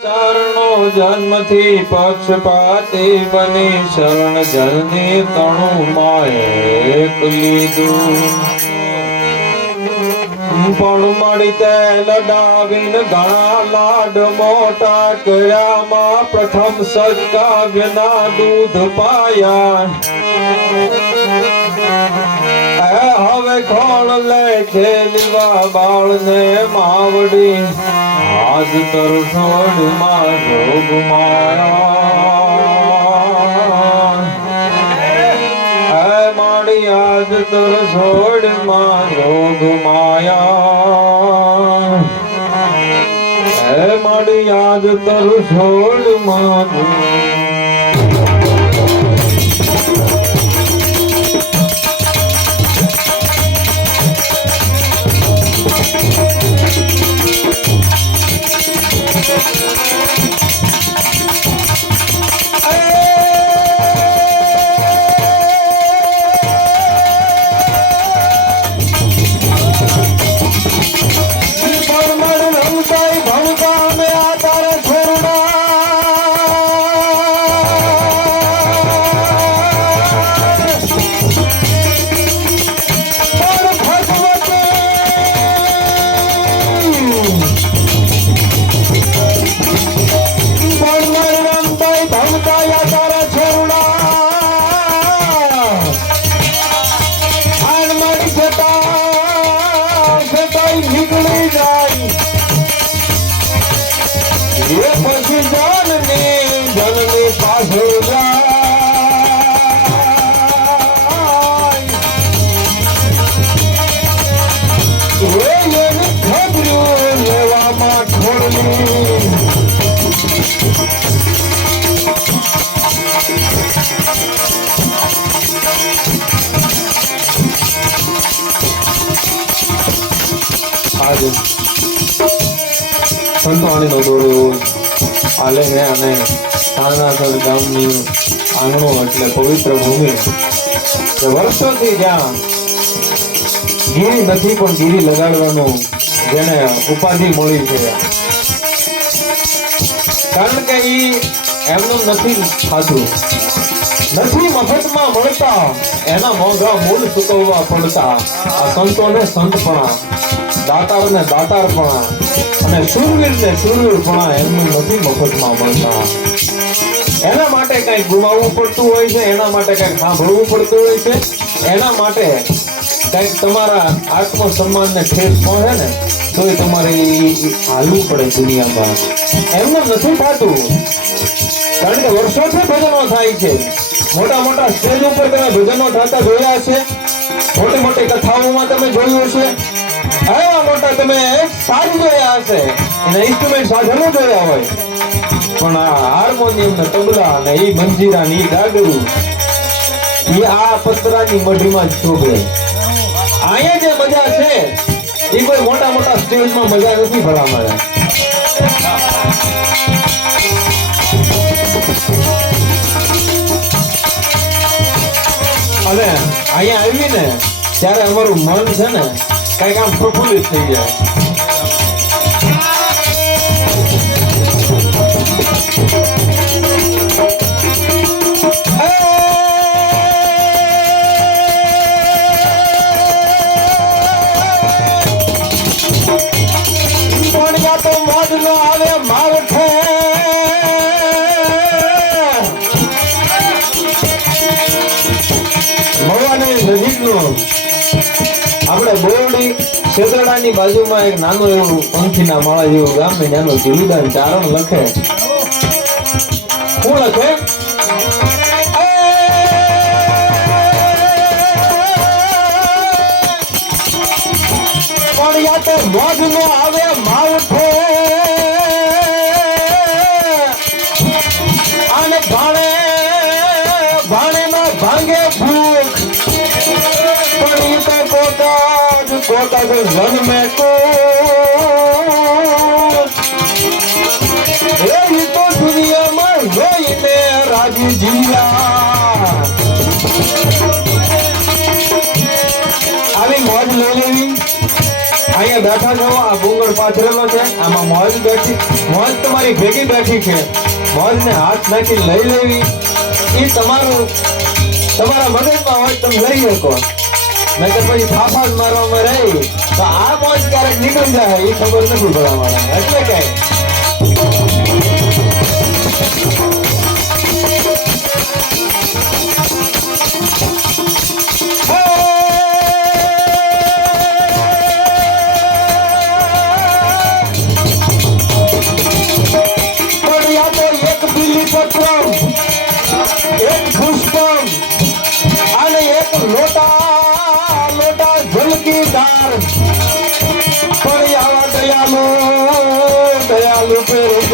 ચારણો જન્મથી પક્ષપાતી બની શરણ જલની તણું માએ લીધું. પણ મળી તે લડાવીને ઘણા લાડ મોટા કર્યામાં પ્રથમ સજકાવ્યના દૂધ પાયા. હવે કોણ લે છે લીવા બાળને માવડી. આજ તરસણમાં જોગ માયા. માડી, આજ તરસોડમાં રોગ માયા. હે માડી, આજ તર છોડમાં આજે સંતવાણીનો દોરો આલે હે અને તાનાસર ગામની આંગણો એટલે પવિત્ર ભૂમિ. વર્ષોથી જ્યાં ગીરી નથી પણ ગીરી લગાડવાનું જેને ઉપાધિ મળી છે. કારણ કે ઈ એમનું નથી થતું. નથી મફતમાં મળતા, એના મોંઘા મૂળ ચૂકવવા પડતા આ સંતોને સંતપણા દાતારને દાતારપણા અને શૂરવીરને શૂરવીરપણા એમનું નથી મફતમાં મળતા. એના માટે કંઈક ગુમાવવું પડતું હોય છે, એના માટે કંઈક સાંભળવું પડતું હોય છે, એના માટે કંઈક તમારા આત્મસન્માનને ઠેસ પહોંચે ને, તોય તમારે ઈ- ઈ હાલવું પડે દુનિયામાં. એમને નથી થતું. કારણ કે વર્ષોથી ભજનો થાય છે. મોટા મોટા સ્ટેજ ઉપર તમે ભજનો થતા જોયા છે. મોટી મોટી કથાઓમાં તમે જોયું છે એવા મોટા તમે સાજ જોયા હશે. એના ઇન્સ્ટ્રુમેન્ટ સાધનો જોયા હોય. પણ આ હાર્મોનિયમ ને તબલા ને એ મંજીરા ને ઈ ગાગરું એ આ પતરાની મઢીમાં જ શોભે. અહીંયા જે મજા છે એ કોઈ મોટા મોટા સ્ટેજમાં મજા નથી ભલા મળે અને અહીંયા આવીને, ત્યારે અમારું મન છે ને કંઈક આમ પ્રફુલ્લિત થઈ જાય ભગવાન નજીક નો આપણે બોરડી શેતરડાની બાજુમાં એક નાનું એવું પંખીના માળા જેવું ગામ ને નાનું જીવદાન ચારણ લખે. શું લખે? પણ યા તો મોજ નો આવે આવી મોજ લઈ લેવી અહીંયા બેઠા છો આ ભૂંગળ પાથરેલો છે આમાં મોજ બેઠી મોજ તમારી ભેગી બેઠી છે મોજને હાથ નાખી લઈ લેવી એ તમારું તમારા મગજમાં હોય તમે લઈ શકો નકર પછી ફાફા મારવામાં રહી. તો આ મોજ ક્યારેક નીકળી જાય એ ખબર નથી પડવા એટલે કઈ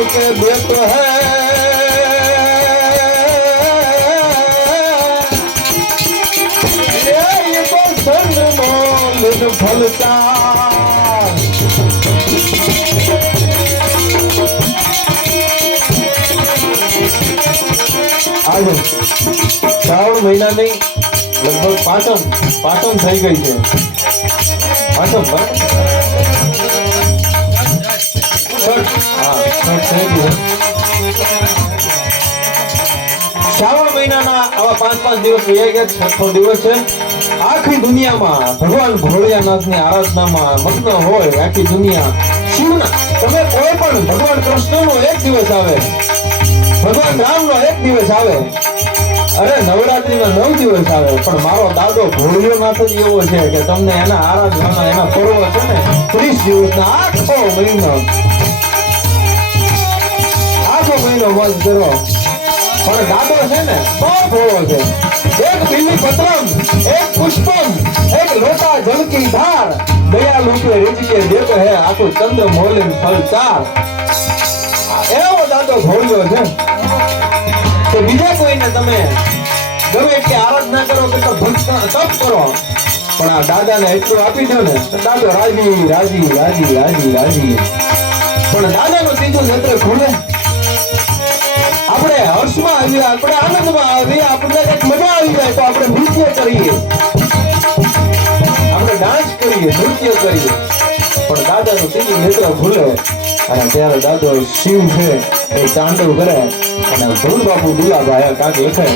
के देत है ये तो संग मोल फलता આજે શ્રાવણ મહિનાની લગભગ પાંચમ પાંચમ થઈ ગઈ છે પાંચમ શ્રાવણ મહિનાના આવા પાંચ પાંચ દિવસ વહી ગયા દિવસ છે. આખી દુનિયામાં ભગવાન ભોળિયાનાથની આરાધનામાં મગ્ન હોય આખી દુનિયા. શિવના, તમે કોઈ પણ ભગવાન કૃષ્ણનો એક દિવસ આવે. ભગવાન રામનો એક દિવસ આવે. અરે નવરાત્રીમાં નવ દિવસ આવે. પણ મારો દાદો ભોળિયોનાથ જ એવો છે કે તમને એના આરાધનામાં એના પર્વ છે ને, ત્રીસ દિવસના આખો મહિનો આખો મહિનો કરો પણ દાદો છે ને, બહુ ભોળો છે. એક બીલી પત્રમ એક પુષ્પમ, એક લોટા જલકી ધાર. દયા કે રીજકે દેતો હે આખું ચંદ્ર મોલિન ફલ ચાર. એવો દાદો ભોળ્યો છે. કે બીજા કોઈને તમે ગમે એટલી આરાધના કરો કે ભક્ત તપ કરો. પણ આ દાદાને એટલું આપી દો ને દાદો રાજી રાજી રાજી રાજી રાજી. પણ દાદાનું ત્રીજું નેત્ર ખુલે આવીએ આપણે આનંદમાં આવીએ આપણને કંઈક મજા આવી જાય તો આપણે નૃત્ય કરીએ આપણે ડાન્સ કરીએ નૃત્ય કરીએ પણ દાદાનું ત્રીજું નેત્ર ભૂલે અને ત્યારે દાદો શિવ છે એ તાંડવ કરે અને ભૂલ બાપુ દુલાભાઈ કાંક લખે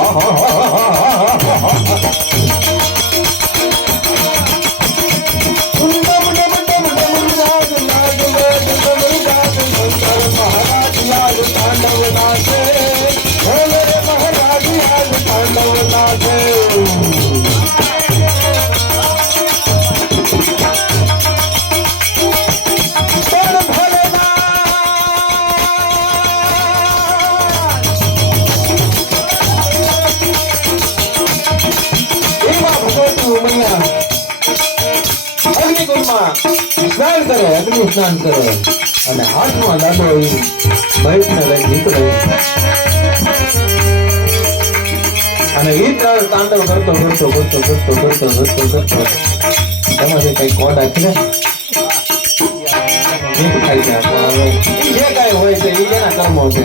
ha ha ha ha ha ha ha. સ્નાન કરે, અગ્નિ સ્નાન કરે. અને હાથમાં એ મહેશને લઈ નીકળે. અને એ ત્રણ તાંડવ કરતો કરતો કરતો કરતો કરતો કરતો કરતો તમારે કઈ કોડા છે ને? જે કાંઈ હોય છે એ એના કર્મો છે.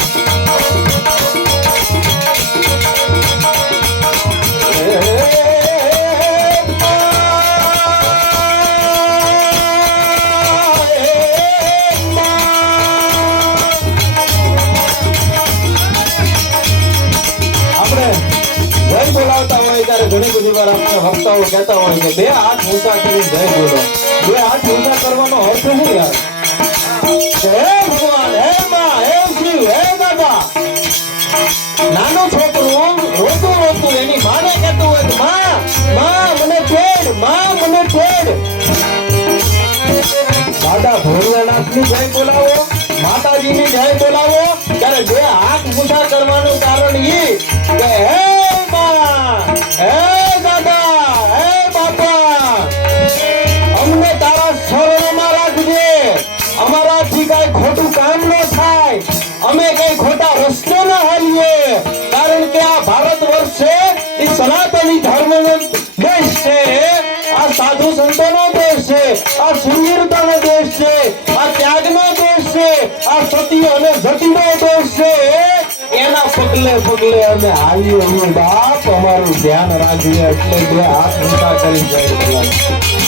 વાર આપણે કહેતા હોય છે. બે હાથ ઊંચા કરી જય બોલો. બે હાથ ઊંચા કરવાનો અર્થ શું યાર? હે ભગવાન, હે માં, હે શિવ, હે દાદા. નાનો છોકરો રોતું રોતું એની માને કહેતું હોય કે માં માં, મને છેડ, માં, મને છોડ. દાદા ભોળાનાથની જય બોલાવો, માતાજીની જય બોલાવો. ત્યારે બે હાથ ઊંચા કરવાનું કારણ એ કે, હે માં, હે એના પગલે પગલે અમે હાલીએ બાપ અમારું ધ્યાન રાખીએ. એટલે બે હાથ ઊંચા કરી જાય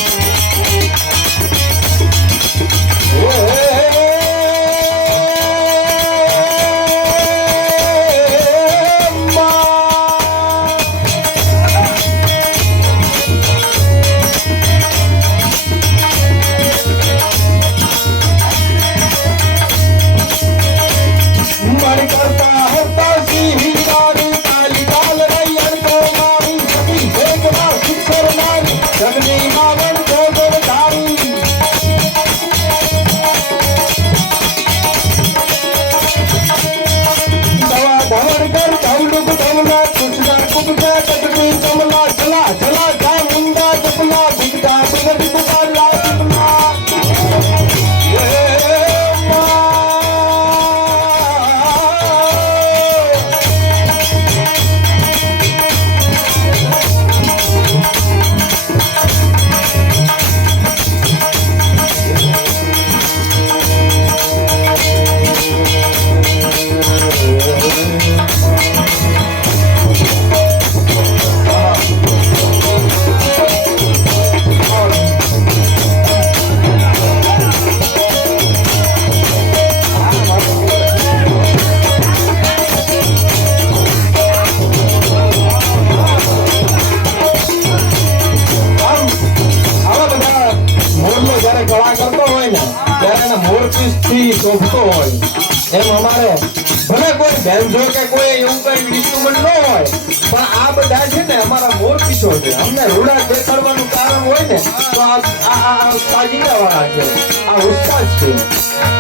વાળા મોર પીછો છે. અમને રૂડા દેખાડવાનું કારણ હોય ને, તો આ સાજીરા વાળા છે. આ ઉસ્તાદ છે.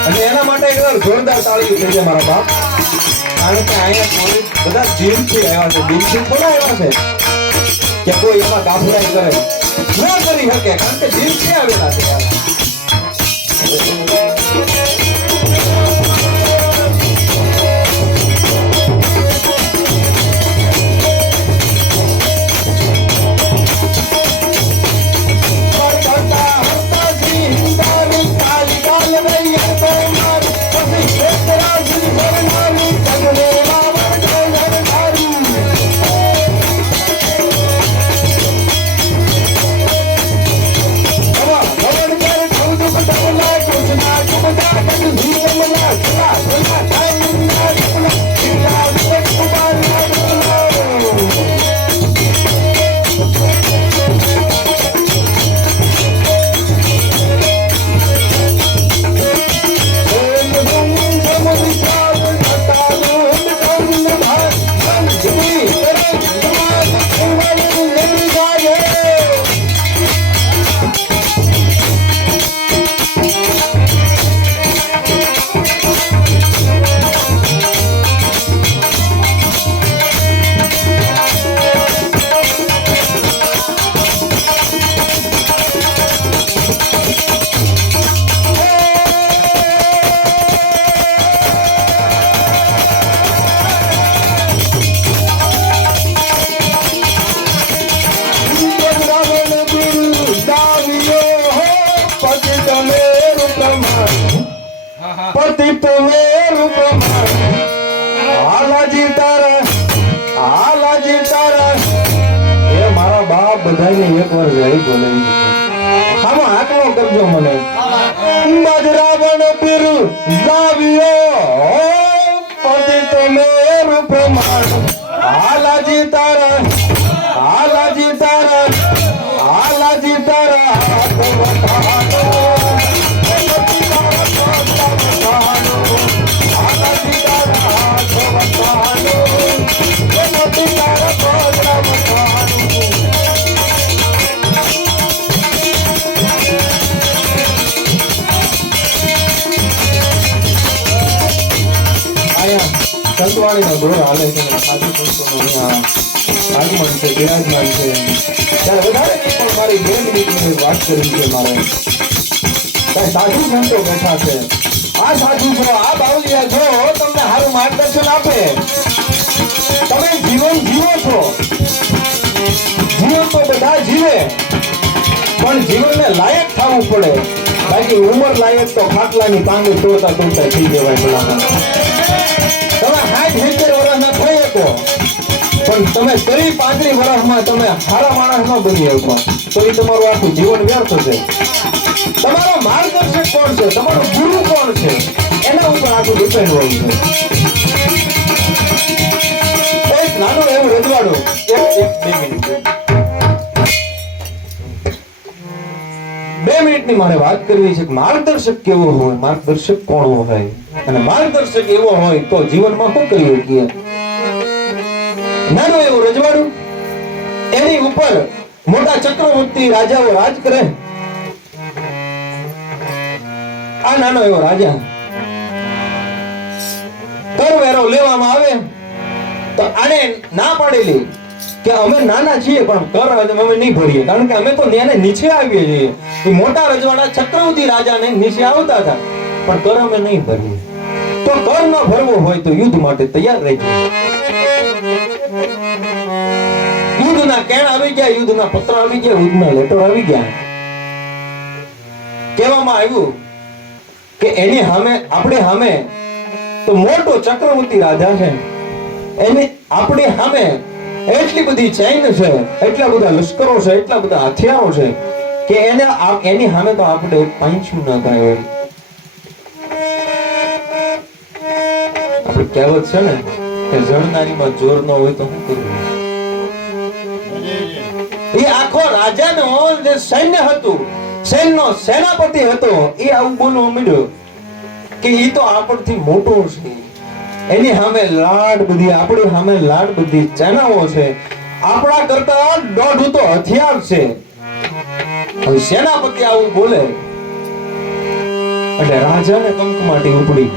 અને એના માટે એકવાર જોરદાર તાળી થઈ છે મારા બાપ. કારણ કે અહીંયા બધા જીમથી આવ્યા છે. દિલથી કોણ આવ્યા છે? કે કોઈ એમાં દાફડાઈ કરે. ના કરી શકે, કારણ કે જીમ છે આવેલા છે? બધાને એકવાર જય બોલાવી આમાં આકલો કરજો મને. બજરાવણ પીરું જાવ્યો સંતવાણીનો દોર હાલે છે સાધુ સંતોનો અહીંયા આગમન છે, બિરાજમાન છે. ત્યારે વધારે પણ મારી બેન મિનિટની વાત કરવી છે મારે. ત્યાં સાધુ સંતો બેઠા છે. આ સાધુ છો આ બાવલિયા છો તમને સારું માર્ગદર્શન આપે. તમે જીવન જીવો છો. જીવન તો બધા જીવે. પણ જીવનને લાયક થવું પડે. બાકી ઉંમર લાયક તો ખાટલાની તાંગે તોડતા તોડતા થઈ જવાય ભલામણ. તમે એવું રજવાડું. એક બે મિનિટ. બે મિનિટની મારે વાત કરવી છે માર્ગદર્શક કેવો હોય? માર્ગદર્શક કોણ હોય? અને માર્ગદર્શક એવો હોય તો જીવનમાં શું કરી શકીએ નાનું એવું રજવાડું, એની ઉપર મોટા ચક્રવર્તી રાજાઓ રાજ કરે. આ નાનો એવો રાજા. કરવેરો લેવામાં આવે, તો આને ના પાડેલી કે અમે નાના છીએ પણ કર અમે નહીં ભરીએ. કારણ કે અમે તો ત્યાંને નીચે આવીએ છીએ. મોટા રજવાડા ચક્રવર્તી રાજાને નીચે આવતા હતા. પણ કર અમે નહીં ભરીએ. કર ભરવો હોય તો યુદ્ધ માટે તૈયાર રહેજો. યુદ્ધના કેણ આવી ગયા, યુદ્ધના પત્ર આવી ગયા, યુદ્ધના લેટર આવી ગયા. કહેવામાં આવ્યું કે એની સામે, આપણે સામે તો મોટો ચક્રવર્તી રાજા છે. એની, આપણી સામે એટલી બધી ચૈન છે, એટલા બધા લશ્કરો છે, એટલા બધા હથિયારો છે કે એને એની સામે તો આપણે પાંચું ના થાય કહેવત છે ને કે જણનારીમાં જોર ન હોય તો શું કરવું? એ આખો રાજાનો જે સૈન્ય હતું, સૈન્યનો સેનાપતિ હતો, એ આવું બોલવા માંડ્યો કે એ તો આપણથી મોટો છે. એની સામે લાડ બધી, આપણી સામે લાડ બધી ચેનાઓ છે. આપણા કરતા દોઢ તો હથિયાર છે. સેનાપતિ આવું બોલે. એટલે રાજાને કમકમાટી ઉપડી.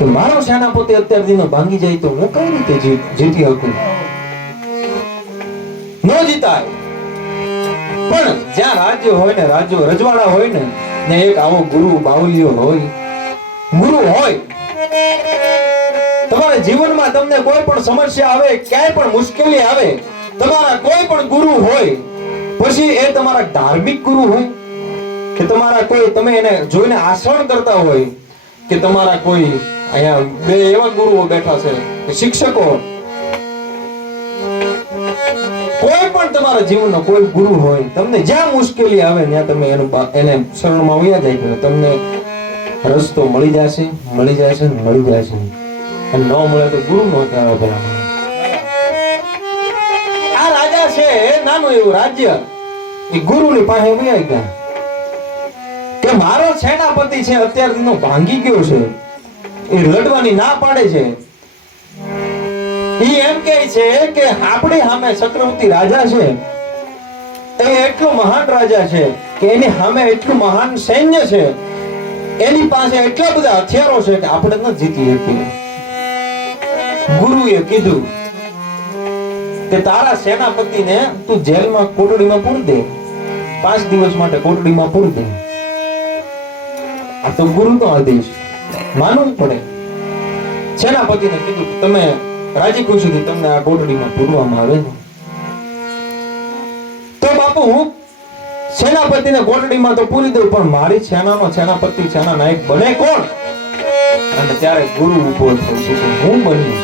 કે મારો સેનાપતિ અત્યાર દીનો ભાંગી જાય તો હું કઈ રીતે જીતી શકું ન જીતાય. પણ જ્યાં રાજ્ય હોય ને રાજ્યો રજવાડા હોય ને ને એક આવો ગુરુ બાવલીઓ હોય. ગુરુ હોય. તમારા જીવનમાં તમને કોઈ પણ સમસ્યા આવે, ક્યાંય પણ મુશ્કેલી આવે, તમારા કોઈ પણ ગુરુ હોય, પછી એ તમારા ધાર્મિક ગુરુ હોય. કે તમારા કોઈ, તમે એને જોઈને આસરણ કરતા હોય, કે તમારા કોઈ અહીંયા બે એવા ગુરુઓ બેઠા છે શિક્ષકો. કોઈ પણ તમારા જીવનનો કોઈ ગુરુ હોય, તમને જ્યાં મુશ્કેલી આવે ત્યાં તમે એનું શરણમાં વયા જાય તમને રસ્તો મળી જશે મળી જશે મળી જશે. અને ન મળે તો ગુરુ નો પેલા આ રાજા છે નાનું એવું રાજ્ય. એ ગુરુની પાસે વયા ગયા. કે મારો સેનાપતિ છે અત્યારથી ભાંગી ગયો છે. એ લડવાની ના પાડે છે. ઈ એમ કહે છે કે આપણે સામે ચક્રવર્તી રાજા છે. એ એટલો મહાન રાજા છે કે એની સામે એટલું મહાન સૈન્ય છે. એની પાસે એટલા બધા હથિયારો છે કે આપણે ન જીતી શકીએ. ગુરુએ કીધું કે તારા સેનાપતિને તું જેલમાં કોટડીમાં પૂરી દે. પાંચ દિવસ માટે કોટડીમાં પૂરી દે. આ તો ગુરુનો આદેશ માનવું પડે સેનાપતિને કીધું તમે રાજી ખુશીથી તમને આ કોટડીમાં પૂરવામાં આવે ને તો બાપુ હું સેનાપતિને કોટડીમાં તો પૂરી દઉં, પણ મારી સેનાનો સેનાપતિ સેના નાયક બને કોણ? અને ત્યારે ગુરુ ઊભો થયો છે હું હું છું.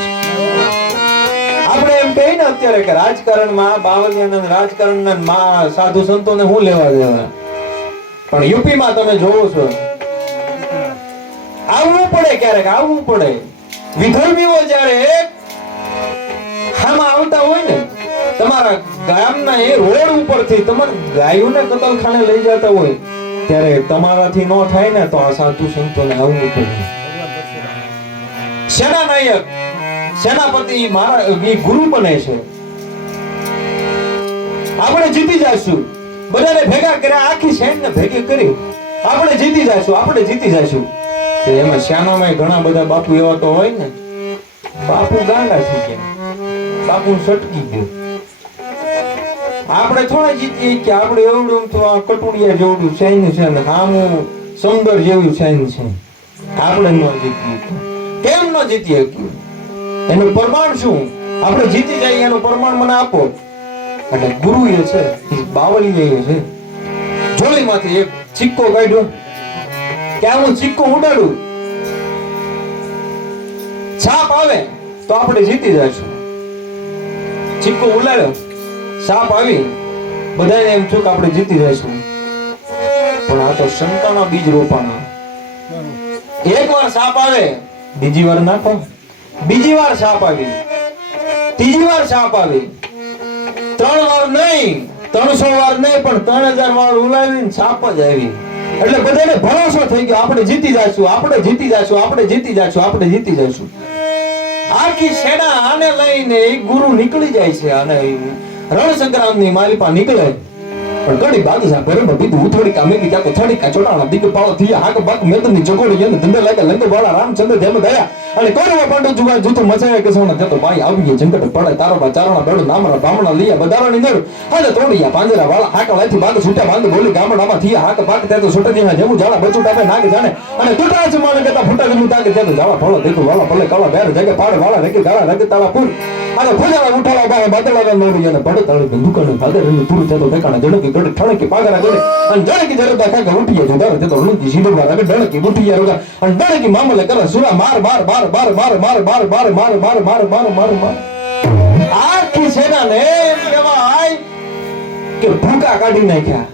આપણે એમ કહીએ ને અત્યારે કે રાજકારણમાં, બાવલિયાના રાજકારણના સાધુ સંતોને હું લેવા દેવા. પણ યુપીમાં તમે જોવો છો આવવું પડે ક્યારેક, આવવું પડે. વિધર્મીઓ જ્યારે આમાં આવતા હોય ને, તમારા ગામના એ રોડ ઉપરથી તમારે ગાયોને કતલખાને લઈ જતા હોય, ત્યારે તમારાથી ન થાય ને, તો આ સાધુ સંતોને આવવું પડે. સેનાનાયક, સેનાપતિ મારા, એ ગુરુ બને છે. આપણે જીતી જઈશું બધાને ભેગા કર્યા, આખી સૈન્ય ભેગી કરી. આપણે જીતી જઈશું આપણે જીતી જઈશું એમાં શ્યામામાં ઘણા બધા બાપુ એવા તો હોય ને, બાપુ ગાંડા થઈ ગયા. બાપુ સટકી ગયું. આપણે થોડા જીતીએ કે આપણે એવડું તો આ કટુડિયા જેવડું સૈન્ય છે ને આમું સુંદર જેવું સૈન્ય છે. આપણે ન જીતીએ. કેમ ન જીતી શકીએ એનું પ્રમાણ શું? આપણે જીતી જઈએ એનું પ્રમાણ મને આપો. એટલે ગુરુ એ છે, એ બાવલી એ છે જોડીમાંથી એક સિક્કો કાઢ્યો. કે હું સિક્કો ઉડાડું. છાપ આવે તો આપણે જીતી જઈશું. સિક્કો ઉડાડ્યો સાપ આવી બધાને એમ થયું કે આપણે જીતી જઈશું. પણ આ તો શંકાના બીજ રોપાણા એક વાર સાપ આવે, બીજી વાર નાખો. બીજી વાર સાપ આવી, ત્રીજી વાર સાપ આવી. ત્રણ વાર નહીં, ત્રણસો વાર નહીં, પણ ત્રણ હજાર વાર ઉલાવીને સાપ જ આવી. એટલે બધાને ભરોસો થઈ ગયો. આપણે જીતી જઈશું આપણે જીતી જઈશું આપણે જીતી જઈશું આપણે જીતી જઈશું આખી સેના આને લઈને ગુરુ નીકળી જાય છે અને રણ સંગ્રામની માલિપા નીકળે. પણ ઘણી બાદશાહ બરાબર બીજું ઉથોડી કા કે કા થોડી કા ચોટાણા દીક પાળો થયા. હાક બાક મેદની ચકોડી એને ધંધે લાગે લંગ વાળા રામચંદ્ર જેમ દયા અને કૌરવ પાંડવ જુગા જૂતો મચાયા કે સોના. જતો ભાઈ આવી ગયા જંકટ પડે. તારો બા ચારણા બેડો નામરા બામણા લીયા બધારાની નર અને તોડિયા પાંજરા વાળા હાક લાથી બાંધ, છૂટા બાંધ, બોલી ગામડામાં થયા. હાક બાક તે તો છૂટે દીના જેવું જાળા બચુટા ટાપે નાગ જાણે. અને તૂટા જ માને કેતા ફૂટા જમું તાકે તો જાળા ફળો દેખો. વાળા ભલે કાળા બેર જગે. પાડે વાળા રેકે, ગાળા રેકે, તાળા પૂર. અને ફુજાળા ઉઠાડા બાય બાદળા નોરી અને બડે તાળી બંદૂકને ભાદર પૂરું થતો દેખાણા જડકી ગડે ઠણકી પાગરા ગડે અને જડકી જરદા કાકા ઉઠીએ જો દર તે તો લુંકી સીધો બાર અગે ડણકી ઉઠીએ રોગા અને ડણકી મામલે કરે સુરા માર માર માર માર માર માર માર માર માર માર માર માર માર માર આખી સેનાને એમ કહેવાય કે ભૂકા કાઢી નાખ્યા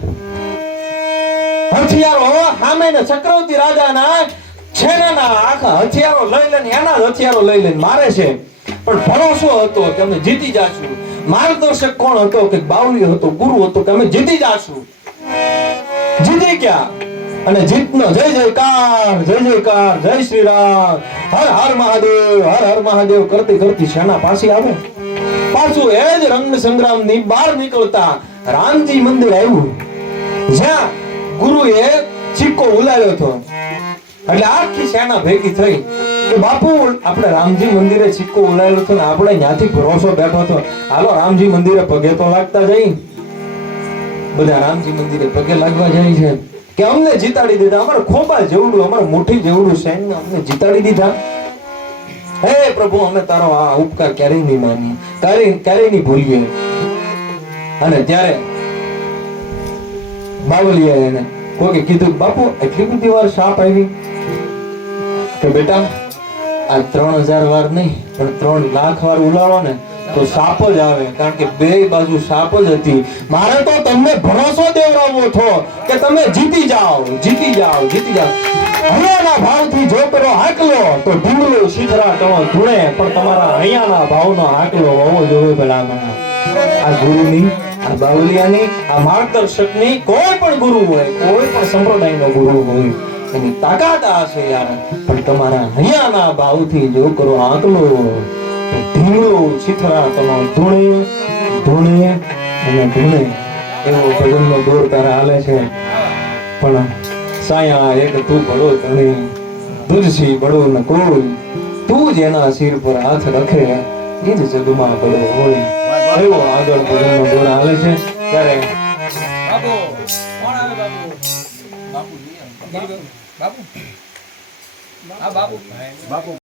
હથિયારો સામે ને ચક્રવર્તી રાજાના છેનાના આખા હથિયારો લઈ લઈને એના હથિયારો લઈ લઈને મારે છે પણ ભરોસો હતો કે અમે જીતી જાશું. માર્ગદર્શક કોણ હતો? કે બાવલી હતો, ગુરુ હતો, કે અમે જીતી જાશું. જીતી ગયા અને જીતનો જય જયકાર જય જયકાર, જય શ્રી રામ હર હર મહાદેવ, હર હર મહાદેવ. કરતી કરતી સેના પાછી આવે? પાછું એ જ રંગ સંગ્રામની બહાર નીકળતા રામજી મંદિર આવ્યું. જ્યાં ગુરુએ સિક્કો ઉલાવ્યો હતો. એટલે આખી સેના ભેગી થઈ. કે બાપુ, આપણે રામજી મંદિરે સિક્કો ઉલાયેલો હતો ને, આપણે ત્યાંથી ભરોસો બેઠો હતો. હાલો, રામજી મંદિરે પગે તો લાગતા જઈ બધા રામજી મંદિરે પગે લાગવા જાય છે. કે અમને જીતાડી દીધા, અમારે ખોબા જેવડું, અમારે મુઠ્ઠી જેવડું સૈન્ય અમને જીતાડી દીધા. હે પ્રભુ, અમે તારો આ ઉપકાર ક્યારેય નહીં માની ક્યારેય ક્યારેય નહીં ભૂલીએ. અને ત્યારે બાવલીએ એને કોઈ કીધું, બાપુ, એટલી બધી વાર સાપ આવી. કે બેટા આ ત્રણ હજાર વાર નહીં, પણ ત્રણ લાખ વાર ઉલાળો ને તો સાપ જ આવે, કારણ કે બે બાજુ સાપ જ હતી. મારે તો તમને ભરોસો દેવડાવવો છો કે તમે જીતી જાઓ જીતી જાઓ જીતી જાઓ. અહીંયાના ભાવથી જો કરો હાકલો, તો ઢીંગલો શીતરા ટણો ધૂણે, પણ તમારા અહીંયાના ભાવનો હાકલો હોવો જોઈએ ભલામણ આ ગુરુની, આ બાવલિયાની, આ માર્ગદર્શકની કોઈ પણ ગુરુ હોય, કોઈ પણ સંપ્રદાયનો ગુરુ હોય એની તાકાત આ છે યાર. પણ તમારા હૈયાના ભાવથી જો કરો આંકલો, તો ધીંગલો છીથરા તમા ધૂણે ધૂણે અને ધૂણે. એવો ભજનનો દોર તારા હાલે છે. પણ સાયા એક તું ભળો તને દુજસી બળો ન કોઈ તું એના શિર પર હાથ રખે, એ જ જગમાં પડો હોય. એવો આગળ ભજનનો દોર હાલે છે. ત્યારે બાપુ, કોણ આવે બાપુ? બાપુ બાપુ. હા બાપુ. બાપુ.